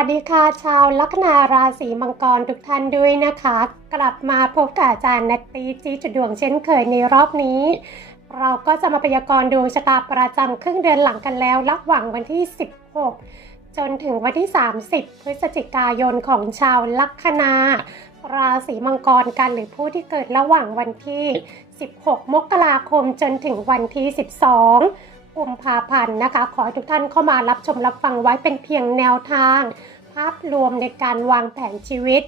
วัสดีค่ะ ชาวลัคนาราศีมังกรทุกท่านด้วยนะคะ กลับมาพบกับอาจารย์นัตตีจีจุดดวงเช่นเคยในรอบนี้ เราก็จะมาพยากรณ์ดวงชะตาประจำครึ่งเดือนหลังกันแล้วระหว่างวันที่ 16 จนถึงวันที่ 30 พฤศจิกายนของชาวลัคนาราศีมังกรกันหรือผู้ที่เกิดระหว่างวันที่ 16 มกราคมจนถึงวันที่ 12 กุมภาพันธ์นะคะ ขอให้ทุกท่านเข้ามารับชมรับฟังไว้เป็นเพียงแนวทาง ภาพรวมในการวางแผนชีวิต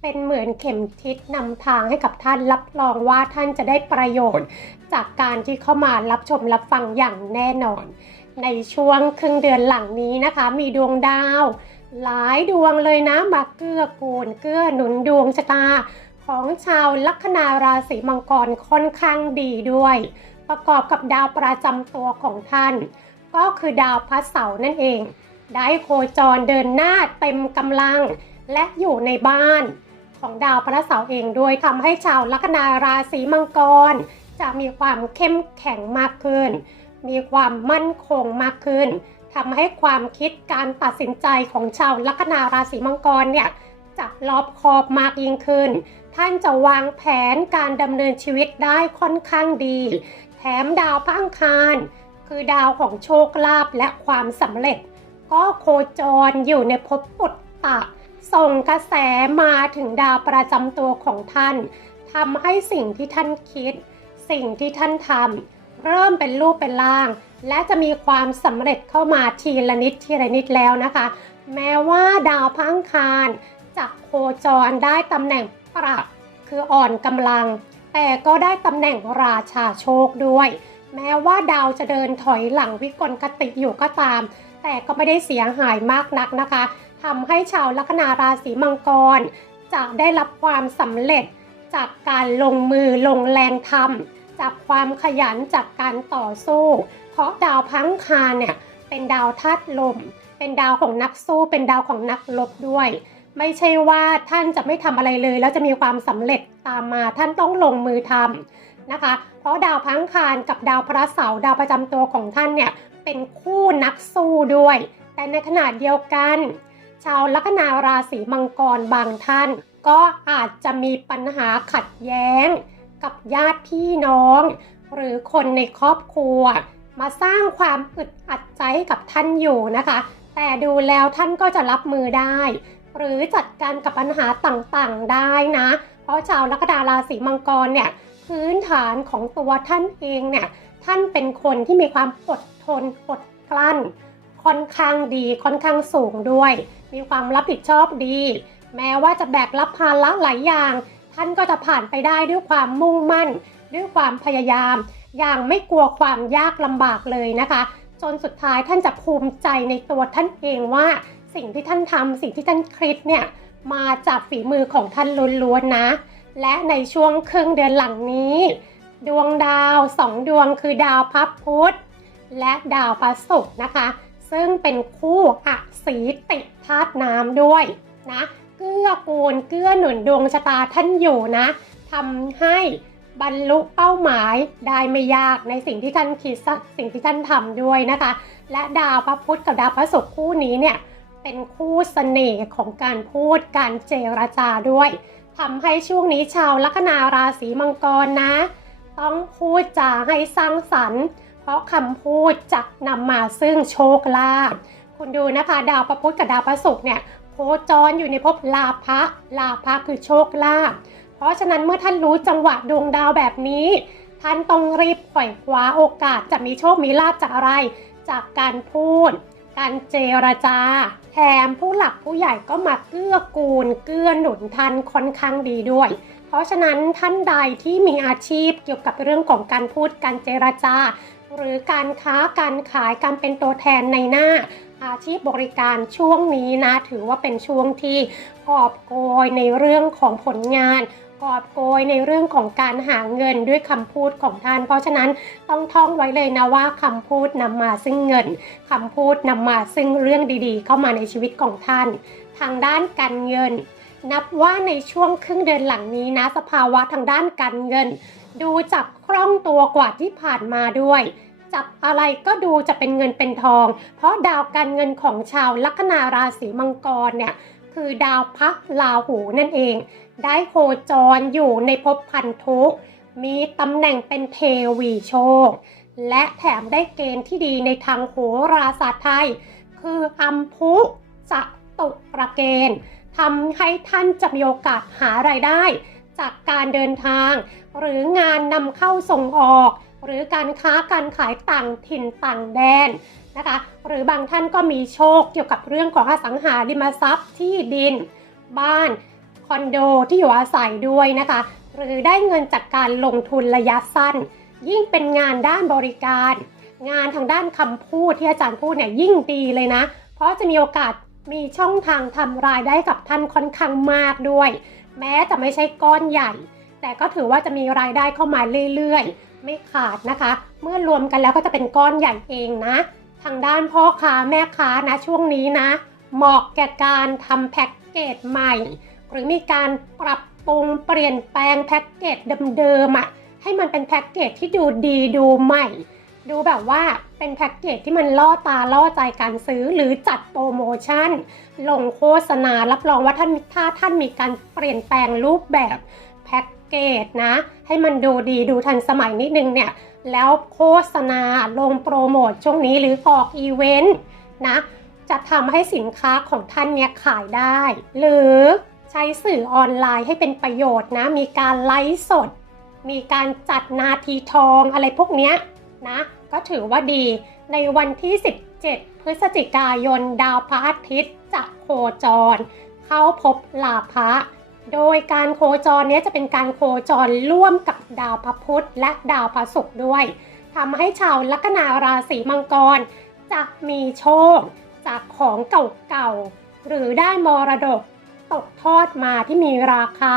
เป็นเหมือนเข็มทิศนำทางให้กับท่านรับรองว่าท่านจะได้ประโยชน์ จากการที่เข้ามารับชมรับฟังอย่างแน่นอน ในช่วงครึ่งเดือนหลังนี้นะคะ มีดวงดาว หลายดวงเลยนะมาเกื้อกูลเกื้อหนุนดวงชะตาของชาวลัคนาราศีมังกรค่อนข้างดีด้วย ประกอบกับดาวประจำตัวของท่าน ก็คือดาวพระเสาร์นั่นเอง ได้โคจรเดินหน้าเต็มกำลัง และอยู่ในบ้าน ของดาวพระเสาร์เองด้วยทำให้ชาวลัคนาราศีมังกร จะมีความเข้มแข็งมากขึ้น มีความมั่นคงมากขึ้นทำให้ความคิดการตัดสินใจของชาวลัคนาราศีมังกรเนี่ยจะรอบคอบมากยิ่งขึ้น ท่านจะวางแผนการดำเนินชีวิตได้ค่อนข้างดี แถมดาวพระอังคาร คือดาวของโชคลาภและความสำเร็จ ก็โคจรอยู่ในภพปุตตะ ส่งกระแสมาถึงดาวประจำตัวของท่านทำให้สิ่งที่ท่านคิด สิ่งที่ท่านทำเริ่มเป็นรูปเป็นร่าง และจะมีความสำเร็จเข้ามาทีละนิดทีละนิดแล้วนะคะ แม้ว่าดาวพังคารจะโคจรได้ตำแหน่งประคืออ่อนกำลัง แต่ก็ได้ตำแหน่งราชาโชคด้วย แม้ว่าดาวจะเดินถอยหลังวิกลกติอยู่ก็ตาม แต่ก็ไม่ได้เสียหายมากนักนะคะทำให้ชาวลัคนาราศีมังกร จะได้รับความสำเร็จ จากการลงมือลงแรงทำจากความขยันจากการต่อสู้ เพราะดาวพังคาเนี่ยเป็นดาวธาตุลม เป็นดาวของนักสู้ เป็นดาวของนักรบด้วย ไม่ใช่ว่าท่านจะไม่ทำอะไรเลย แล้วจะมีความสำเร็จตามมาท่านต้องลงมือทำนะคะ เพราะดาวพังคารกับดาวพระเสาร์ดาวประจำตัวของท่านเนี่ยเป็นคู่นักสู้ด้วย แต่ในขณะเดียวกัน ชาวลัคนาราศีมังกรบางท่าน ก็อาจจะมีปัญหาขัดแย้ง กับญาติพี่น้อง หรือคนในครอบครัว มาสร้างความอึดอัดใจให้กับท่านอยู่นะคะ แต่ดูแล้วท่านก็จะรับมือได้ หรือจัดการกับปัญหาต่างๆได้นะ เพราะชาวลัคนาราศีมังกรเนี่ยพื้นฐานของตัวท่านเองเนี่ยท่านเป็นคนที่มีความอดทนอดกลั้น ค่อนข้างดีค่อนข้างสูงด้วย มีความรับผิดชอบดี แม้ว่าจะแบกรับภาระหลายอย่าง ท่านก็จะผ่านไปได้ด้วยความมุ่งมั่น ด้วยความพยายาม อย่างไม่กลัวความยากลำบากเลยนะคะ จนสุดท้ายท่านจะภูมิใจในตัวท่านเองว่า สิ่งที่ท่านทำสิ่งที่ท่านคิดเนี่ยมาจากฝีมือของท่านล้วนๆนะ และในช่วงครึ่งเดือนหลังนี้ ดวงดาวสองดวงคือดาวพระพุธและดาวพระศุกร์นะคะ ซึ่งเป็นคู่อสีติดธาตุน้ำด้วยนะเกื้อกูลเกื้อหนุนดวงชะตาท่านอยู่นะทำให้บรรลุเป้าหมายได้ไม่ยากในสิ่งที่ท่านคิดสิ่งที่ท่านทำด้วยนะคะ และดาวพระพุธกับดาวพระศุกร์คู่นี้เนี่ย เป็นคู่เสน่ห์ของการพูดการเจรจาด้วยทำให้ช่วงนี้ชาวลัคนาราศีมังกรนะ ต้องพูดจาให้สร้างสรรค์ เพราะคำพูดจะนำมาซึ่งโชคลาภคุณดูนะคะ ดาวประพุธกับดาวพระศุกร์เนี่ยโคจรอยู่ในภพลาภะลาภะคือโชคลาภเพราะฉะนั้นเมื่อท่านรู้จังหวะดวงดาวแบบนี้ ท่านต้องรีบปล่อยคว้าโอกาสจะมีโชคมีลาภจากอะไร จากการพูด การเจรจา แถมผู้หลักผู้ใหญ่ก็มาเกื้อกูล เกื้อหนุนท่านค่อนข้างดีด้วย เพราะฉะนั้นท่านใดที่มีอาชีพเกี่ยวกับเรื่องของการพูดการเจรจา หรือการค้าการขายการเป็นตัวแทนในหน้าอาชีพบริการช่วงนี้นะ ถือว่าเป็นช่วงที่กอบโกยในเรื่องของผลงาน กอบโกยในเรื่องของการหาเงินด้วยคำพูดของท่าน เพราะฉะนั้นต้องท่องไว้เลยนะว่าคำพูดนำมาซึ่งเงินคำพูดนำมาซึ่งเรื่องดีๆ เข้ามาในชีวิตของท่าน ทางด้านการเงิน นับว่าในช่วงครึ่งเดือนหลังนี้นะสภาวะทางด้านการเงิน ดูจากคล่องตัวกว่าที่ผ่านมาด้วยจับอะไรก็ดูจะเป็นเงินเป็นทอง เพราะดาวการเงินของชาวลัคนาราศีมังกรเนี่ยคือดาวพระลาหูนั่นเอง ได้โคจรอยู่ในภพพันธุมีตำแหน่งเป็นเทวีโชค และแถมได้เกณฑ์ที่ดีในทางโหราศาสตร์ไทย คืออัมพุจะตุประเกณฑ์ทำให้ท่านจะมีโอกาสหารายได้ จากการเดินทาง หรืองานนำเข้าส่งออก หรือการค้าการขายต่างถิ่นต่างแดนนะคะหรือบางท่านก็มีโชคเกี่ยวกับเรื่องของอสังหาริมทรัพย์ที่ดิน บ้าน คอนโดที่อยู่อาศัยด้วยนะคะ หรือได้เงินจากการลงทุนระยะสั้น ยิ่งเป็นงานด้านบริการ งานทางด้านคำพูดที่อาจารย์พูดเนี่ยยิ่งดีเลยนะ เพราะจะมีโอกาสมีช่องทางทำรายได้กับท่านค่อนข้างมากด้วย แม้จะไม่ใช่ก้อนใหญ่ แต่ก็ถือว่าจะมีรายได้เข้ามาเรื่อยๆ ไม่ขาดนะคะ เมื่อรวมกันแล้วก็จะเป็นก้อนใหญ่เองนะ ทางด้านพ่อค้าแม่ค้านะช่วงนี้นะ เหมาะแก่การทำแพ็กเกจใหม่ รือมีการปรับปรุงเปลี่ยนแปลงแพ็กเกจเดิมๆอะ่ะให้มันเป็นแพ็กเกจที่ดูดีดูใหม่ ดูแบบว่าเป็นแพ็กเกจที่มันล่อตาล่อใจการซื้อหรือจัดโปรโมชั่น ลงโฆษณารับรองว่าท่านถ้าท่านมีการเปลี่ยนแปลงรูปแบบแพ็กเกจนะ ให้มันดูดีดูทันสมัยนิดนึงเนี่ยแล้วโฆษณาลงโปรโมทช่วงนี้หรือออกอีเวนต์นะจะทำให้สินค้าของท่านเนี่ยขายได้ หรือ ใช้สื่อออนไลน์ให้เป็นประโยชน์นะ มีการไลฟ์สด มีการจัดนาทีทองอะไรพวกเนี้ยนะ ก็ถือว่าดี ในวันที่ 17 พฤศจิกายนดาวพระอาทิตย์จะโคจร เข้าพบลาภะโดยการโคจรนี้จะเป็นการโคจรร่วมกับดาวพระพุธและดาวพระศุกร์ด้วยทำให้ชาวลัคนาราศีมังกร จะมีโชคจากของเก่าๆหรือได้มรดก ตกทอดมาที่มีราคา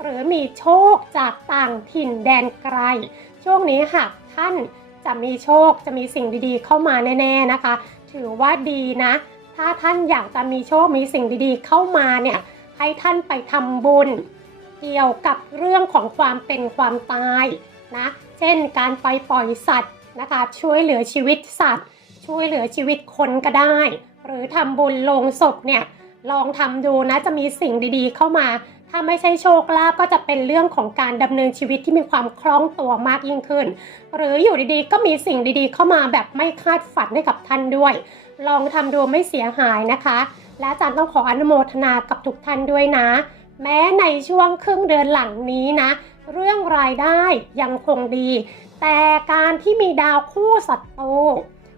หรือมีโชคจากต่างถิ่นแดนไกล ช่วงนี้หากท่านจะมีโชคจะมีสิ่งดีๆ เข้ามาแน่ ๆนะคะ ถือว่าดีนะ ถ้าท่านอยากจะมีโชคมีสิ่งดีๆ เข้ามาเนี่ยให้ท่านไปทำบุญ เกี่ยวกับเรื่องของความเป็นความตายนะเช่นการไปปล่อยสัตว์นะคะ ช่วยเหลือชีวิตสัตว์ ช่วยเหลือชีวิตคนก็ได้ หรือทำบุญลงศพเนี่ย ลองทำดูนะจะมีสิ่งดีๆ เข้ามา ถ้าไม่ใช่โชคลาภก็จะเป็นเรื่องของการดำเนินชีวิตที่มีความคล่องตัวมากยิ่งขึ้น หรืออยู่ดีๆ ก็มีสิ่งดีๆ เข้ามาแบบไม่คาดฝันให้กับท่านด้วย ลองทำดูไม่เสียหายนะคะ และอาจารย์ต้องขออนุโมทนากับทุกท่านด้วยนะ แม้ในช่วงครึ่งเดือนหลังนี้นะ เรื่องรายได้ยังคงดี แต่การที่มีดาวคู่ศัตรู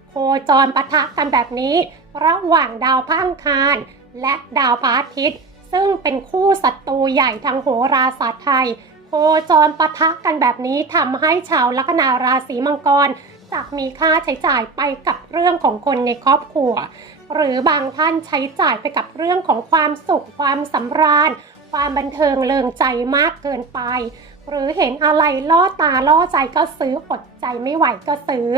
โคจรปะทะกันแบบนี้ ระหว่างดาวพระอังคาร และดาวพระอาทิตย์ ซึ่งเป็นคู่ศัตรูใหญ่ทางโหราศาสตร์ไทย โคจรปะทะกันแบบนี้ทำให้ชาวลัคนาราศีมังกรจะมีค่าใช้จ่ายไปกับเรื่องของคนในครอบครัว หรือบางท่านใช้จ่ายไปกับเรื่องของความสุขความสำราญ ความบันเทิงเลิงใจมากเกินไป หรือเห็นอะไรล่อตาล่อใจก็ซื้ออดใจไม่ไหวก็ซื้อ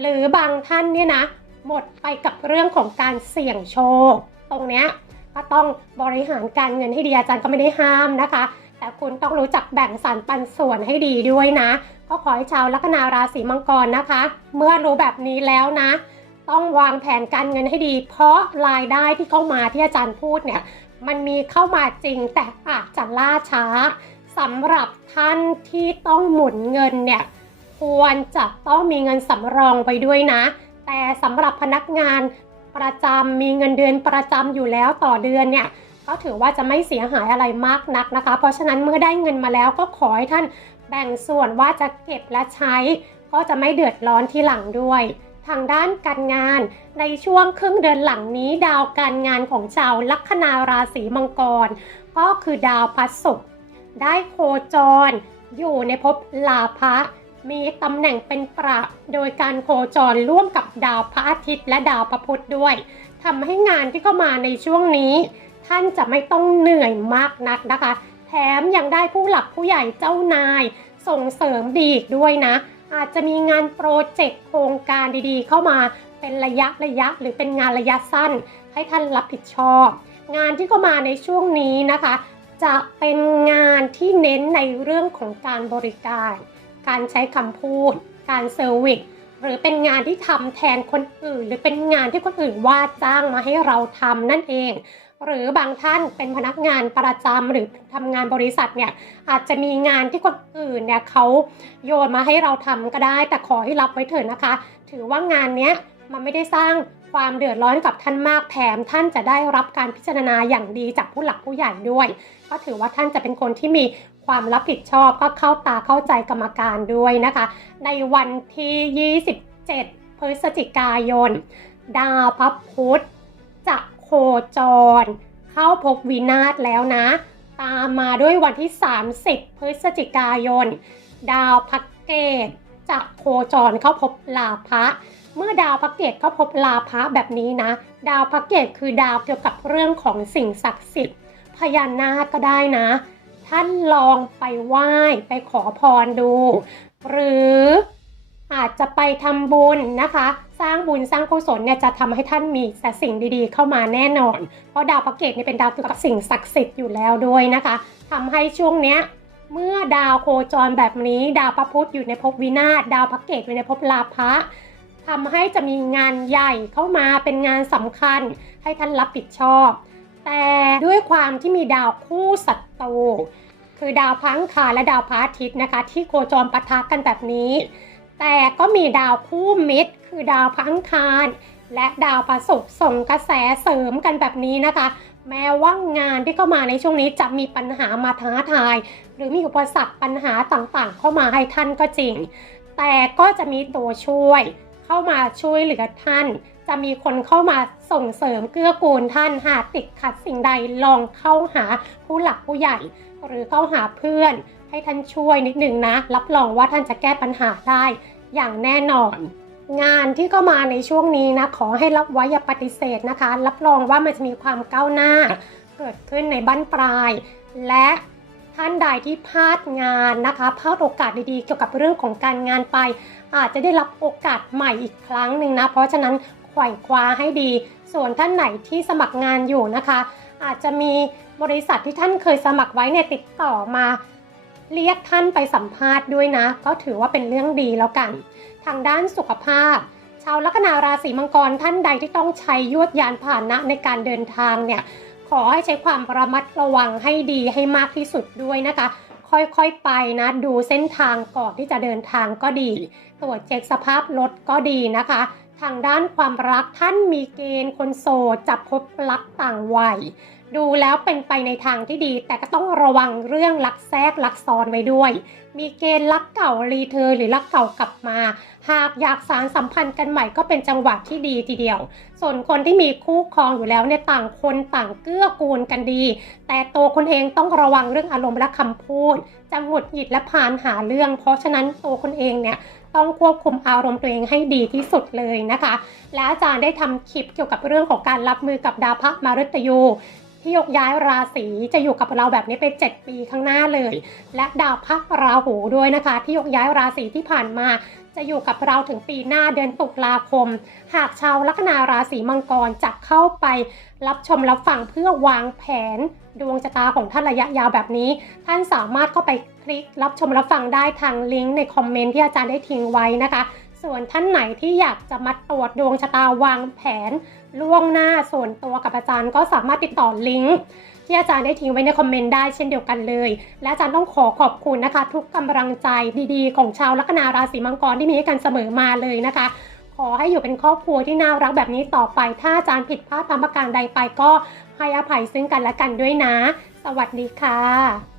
หรือบางท่านเนี่ยนะ หมดไปกับเรื่องของการเสี่ยงโชค ตรงเนี้ยก็ต้องบริหารการเงินให้ดีอาจารย์ก็ไม่ได้ห้ามนะคะ แต่คุณต้องรู้จักแบ่งสรรปันส่วนให้ดีด้วยนะ ก็ขอให้ชาวลัคนาราศีมังกรนะคะ เมื่อรู้แบบนี้แล้วนะ ต้องวางแผนการเงินให้ดี เพราะรายได้ที่เข้ามาที่อาจารย์พูดเนี่ยมันมีเข้ามาจริงแต่อาจจะล่าช้าสำหรับท่านที่ต้องหมุนเงินเนี่ยควรจะต้องมีเงินสำรองไปด้วยนะ แต่สำหรับพนักงาน ประจำมีเงินเดือนประจำอยู่แล้วต่อเดือนเนี่ยก็ถือว่าจะไม่เสียหายอะไรมากนักนะคะ เพราะฉะนั้นเมื่อได้เงินมาแล้วก็ขอให้ท่านแบ่งส่วนว่าจะเก็บและใช้ ก็จะไม่เดือดร้อนที่หลังด้วย ทางด้านการงาน ในช่วงครึ่งเดือนหลังนี้ ดาวการงานของชาวลัคนาราศีมังกร ก็คือดาวพระศุกร์ได้โคจร อยู่ในภพลาภะ มีตำแหน่งเป็นประโดยการโคจรร่วมกับดาวพระอาทิตย์และดาวพระพุธด้วยทำให้งานที่เข้ามาในช่วงนี้ ท่านจะไม่ต้องเหนื่อยมากนักนะคะ แถมยังได้ผู้หลักผู้ใหญ่เจ้านาย ส่งเสริมดีอีกด้วยนะ อาจจะมีงานโปรเจกต์โครงการดีๆ เข้ามาเป็นระยะระยะหรือเป็นงานระยะสั้น ให้ท่านรับผิดชอบ งานที่เข้ามาในช่วงนี้นะคะ จะเป็นงานที่เน้นในเรื่องของการบริการ การใช้คำพูด การเซอร์วิสหรือเป็นงานที่ทำแทนคนอื่น หรือเป็นงานที่คนอื่นว่าจ้างมาให้เราทำนั่นเอง หรือบางท่านเป็นพนักงานประจำหรือทำงานบริษัทเนี่ยอาจจะมีงานที่คนอื่นเนี่ยเขาโยนมาให้เราทำก็ได้ แต่ขอให้รับไว้เถิดนะคะ ถือว่างานเนี้ยมันไม่ได้สร้างความเดือดร้อนกับท่านมากแถมท่านจะได้รับการพิจารณาอย่างดีจากผู้หลักผู้ใหญ่ด้วย ก็ถือว่าท่านจะเป็นคนที่มี ความรับผิดชอบก็เข้าตาเข้าใจกรรมการด้วยนะคะ ในวันที่ 27 พฤศจิกายน ดาวพระพุธจะโคจร เข้าพบวินาศแล้วนะ ตามมาด้วยวันที่ 30 พฤศจิกายน ดาวพักเกตจะโคจรเข้าพบลาภะเมื่อดาวพักเกตเข้าพบลาภะแบบนี้นะ ดาวพักเกตคือดาวเกี่ยวกับเรื่องของสิ่งศักดิ์สิทธิ์พญานาคก็ได้นะ ท่านลองไปไหว้ไปขอพรดู หรืออาจจะไปทำบุญนะคะ สร้างบุญสร้างกุศลเนี่ยจะทำให้ท่านมีแต่สิ่งดีๆ เข้ามาแน่นอน เพราะดาวพระเกตเนี่ยเป็นดาวเกี่ยวกับสิ่งศักดิ์สิทธิ์อยู่แล้วด้วยนะคะทำให้ช่วงเนี้ยเมื่อดาวโคจรแบบนี้ ดาวพระพุธอยู่ในภพวินาศดาวพระเกตอยู่ในภพลาภะทำให้จะมีงานใหญ่เข้ามาเป็นงานสำคัญให้ท่านรับผิดชอบ แต่ด้วยความที่มีดาวคู่ศัตรูคือดาวพังคาและดาวพระอาทิตย์นะคะ ที่โคจรปะทะกันแบบนี้ แต่ก็มีดาวคู่มิตร คือดาวพังคารและดาวพระศุกร์ส่งกระแสเสริมกันแบบนี้นะคะ แม้ว่างานที่เข้ามาในช่วงนี้จะมีปัญหามาท้าทาย หรือมีอุปสรรคปัญหาต่างๆ เข้ามาให้ท่านก็จริง แต่ก็จะมีตัวช่วยเข้ามาช่วยเหลือท่าน จะมีคนเข้ามาส่งเสริมเกื้อกูลท่านหากติดขัดสิ่งใดลองเข้าหาผู้หลักผู้ใหญ่ หรือเข้าหาเพื่อน ให้ท่านช่วยนิดหนึ่งนะ รับรองว่าท่านจะแก้ปัญหาได้อย่างแน่นอน งานที่เข้ามาในช่วงนี้นะ ขอให้รับไว้อย่าปฏิเสธนะคะ รับรองว่ามันจะมีความก้าวหน้า เกิดขึ้นในบั้นปลาย และท่านใดที่พลาดงานนะคะพลาดโอกาสดีๆ เกี่ยวกับเรื่องของการงานไป อาจจะได้รับโอกาสใหม่อีกครั้งหนึ่งนะ เพราะฉะนั้น ขว่คว้าให้ดี ส่วนท่านไหนที่สมัครงานอยู่นะคะ อาจจะมีบริษัทที่ท่านเคยสมัครไว้เนี่ยติดต่อมา เรียกท่านไปสัมภาษณ์ด้วยนะ ก็ถือว่าเป็นเรื่องดีแล้วกัน ทางด้านสุขภาพ ชาวลัคนาราศีมังกรท่านใดที่ต้องใช้ยวดยานพาหนะในการเดินทางเนี่ยขอให้ใช้ความระมัดระวังให้ดีให้มากที่สุดด้วยนะคะ ค่อยๆไปนะ ดูเส้นทางก่อนที่จะเดินทางก็ดี ตรวจเช็คสภาพรถก็ดีนะคะ ทางด้านความรักท่านมีเกณฑ์คนโสดจับพบรักต่างวัย ดูแล้วเป็นไปในทางที่ดี แต่ก็ต้องระวังเรื่องลักแทรกลักซ้อนไว้ด้วย มีเกณฑ์รักเก่ารีเทิร์นหรือรักเก่ากลับมา หากอยากสารสัมพันธ์กันใหม่ก็เป็นจังหวะที่ดีทีเดียว ส่วนคนที่มีคู่ครองอยู่แล้วเนี่ยต่างคนต่างเกื้อกูลกันดี แต่ตัวคนเองต้องระวังเรื่องอารมณ์และคำพูดจะหงุดหงิดและพานหาเรื่อง เพราะฉะนั้นตัวคนเองเนี่ย ต้องควบคุมอารมณ์ตัวเองให้ดีที่สุดเลยนะคะ และอาจารย์ได้ทำคลิปเกี่ยวกับเรื่องของการรับมือกับดาวพระมฤตยูที่ยกย้ายราศีจะอยู่กับเราแบบนี้ไป 7 ปีข้างหน้าเลย และดาวพักราหูด้วยนะคะ ที่ยกย้ายราศีที่ผ่านมา จะอยู่กับเราถึงปีหน้าเดือนตุลาคม หากชาวลัคนาราศีมังกรจะเข้าไปรับชมรับฟังเพื่อวางแผน ดวงชะตาของท่านระยะยาวแบบนี้ ท่านสามารถเข้าไป คลิกรับชมรับฟังได้ทางลิงก์ในคอมเมนต์ที่อาจารย์ได้ทิ้งไว้นะคะ ส่วนท่านไหนที่อยากจะมาตรวจดวงชะตาวางแผน ล่วงหน้าส่วนตัวกับอาจารย์ก็สามารถติดต่อลิงก์ที่อาจารย์ได้ทิ้งไว้ในคอมเมนต์ได้เช่นเดียวกันเลย และอาจารย์ต้องขอขอบคุณนะคะ ทุกกำลังใจดีๆ ของชาวลัคนาราศีมังกรที่มีให้กันเสมอมาเลยนะคะ ขอให้อยู่เป็นครอบครัวที่น่ารักแบบนี้ต่อไป ถ้าอาจารย์ผิดพลาดตามประการใดไปก็ให้อภัยซึ่งกันและกันด้วยนะ สวัสดีค่ะ